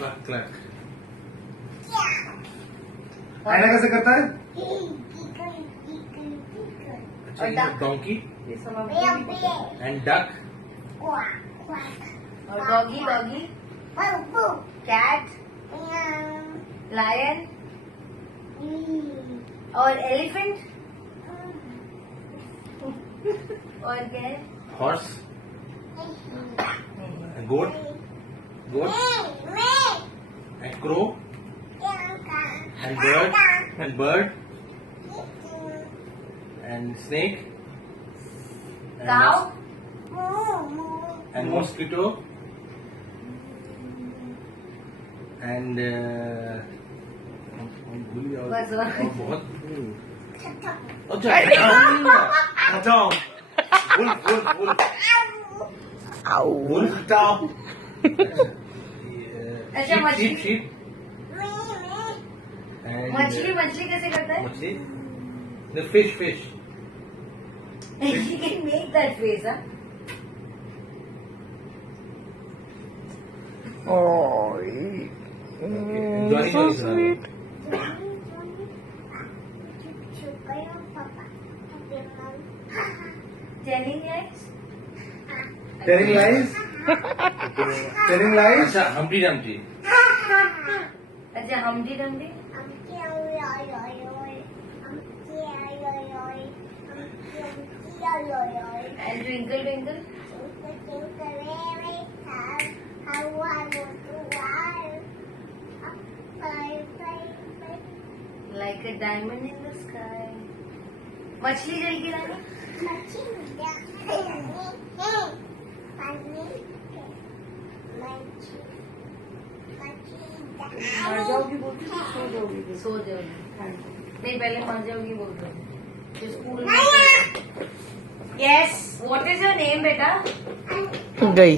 Clack clack. आईना कैसे करता है? अच्छा ये डोंकी एंड डक और डॉगी डॉगी कैट लायन और एलिफेंट और क्या है? Horse goat goat and crow and bird and snake Cow? and mosquito and बस बहुत अच्छा हटाओ वुल्फ वुल्फ वुल्फ वुल्फ हटाओ अच्छा मछली शीप मछली मछली कैसे करता है? मछली the fish You can make that face, huh? Oh, Johnny so Johnny sweet. Telling lies? Telling lies? Telling lies? अच्छा हम्पटी डम्पटी अच्छा हमडी डमडी and twinkle twinkle like a diamond in the sky. मछली जल की रानी मर जाओगी बोलती सो जाओगी नहीं पहले मर जाओगी बोल रही स्कूल में yes what is your name बेटा गई